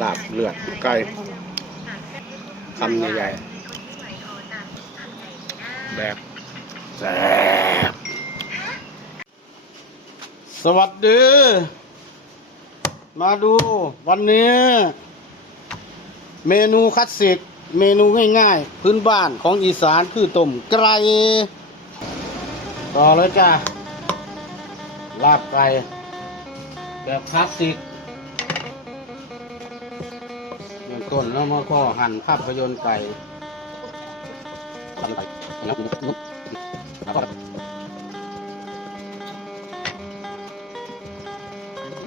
ลาบเลือดไก่คำใหญ่ๆแบบแซ่บสวัสดี มาดูวันนี้ เมนูคลาสสิก เมนูง่ายๆ พื้นบ้านของอีสานคือต้มไก่ ต่อเลยจ้าลาบไก่แบบคลาสสิก ต้นแล้วมาก็หั่นภาพยนตร์ไก่ทำไก่แล้วนุ๊กแล้วก็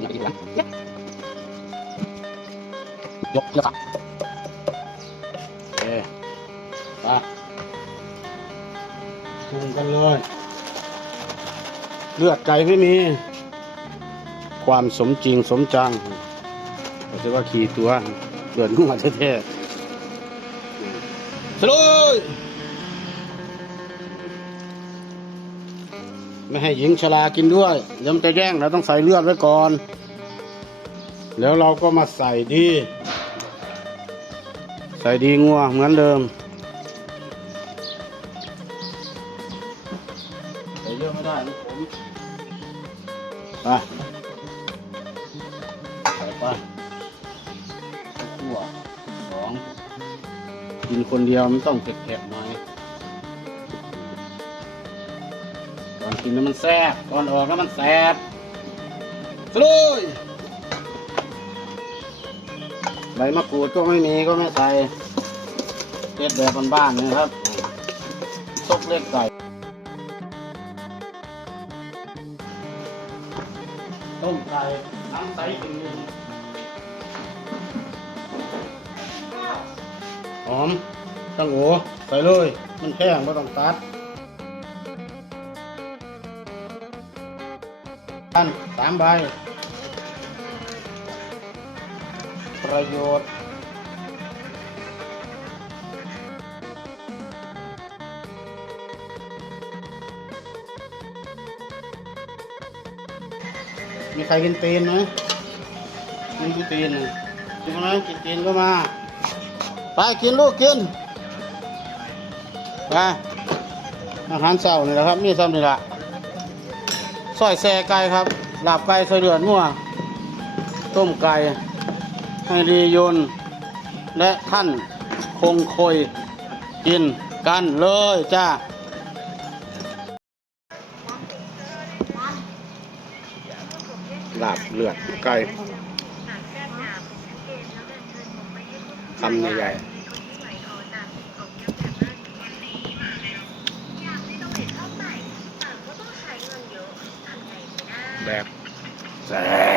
ยกยกยกครับโอเคไปปรุงกันเลย เลือดไก่ไม่มี ความสมจริงสมจังเราจะว่าขี่ตัว เดือดงัวแท้ๆสลุยไม่ให้หญิงชรากินด้วยเดี๋ยวมันจะแย่งเราต้องใส่เลือดไว้ก่อน แล้วเราก็มาใส่ดี ใส่ดีงัวเหมือนเดิมใส่เยอะไม่ได้นะผมไปไป วคั่วสองกินคนเดียวมันต้องเผ็ดๆหน่อยก่อนกินแล้วมันแซ่บก่อนออกแล้วมันแซ่บสลุยใบมะกรูดก็ไม่มีก็ไม่ใส่เผ็ดแบบบ้านๆนะครับซกเล็กไก่ต้มไก่น้ำใสถึงหนึ่ง หอมตั้งโอใส่เลย มันแห้งไม่ต้องตัดอันสามใบ ประโยชน์มีใครกินตีนไหมมีกินตีนไหมกินไหมกินตีนก็มา ไปกินลูกกินไปอาหารเช้านี่แหละครับ มีซ้ำนี่ละซอยแซ่ไก่ครับลาบไก่ใส่เลือดงัวต้มไก่ให้ดียน และท่านคงคอยกินกันเลยจ้าลาบเลือดไก่ คำใหญ่ๆแบบแซ่บ